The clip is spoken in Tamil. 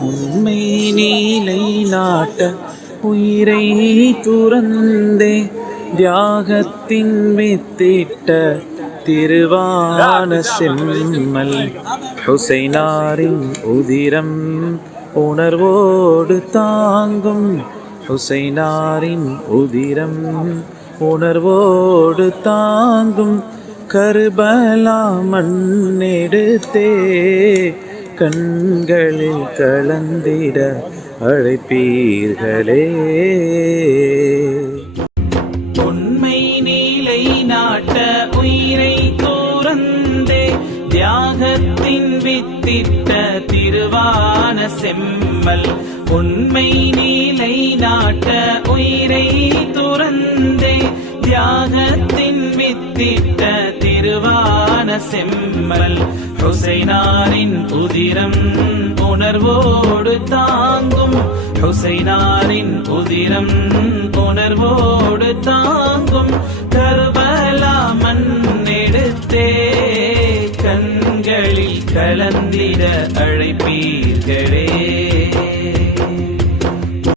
உண்மை நீலை நாட்ட உயிரை துறந்தே தியாகத்தின் வித்திட்ட திருவான செம்மல் ஹுசைனாரின் உதிரம் உணர்வோடு தாங்கும். ஹுசைனாரின் உதிரம் உணர்வோடு தாங்கும். கருபலா மண்ணெடுத்தே கண்களில் கலந்திட அழைப்பீர்களே. உண்மை நீலை நாட்ட உயிரை தூரந்தே தியாகத்தின் வித்திட்ட திருவான செம்மல். உண்மை நீலை நாட்ட உயிரை துறந்தே தியாகத்தின் வித்திட்ட திருவான செம்மல் ஹுசைனாரின் உதிரம் உணர்வோடு தாங்கும். ஹுசைனாரின் உதிரம் உணர்வோடு தாங்கும். கர்பலா மண்ணெடுத்தே கண்களில் கலந்திட அழைப்பீர்களே.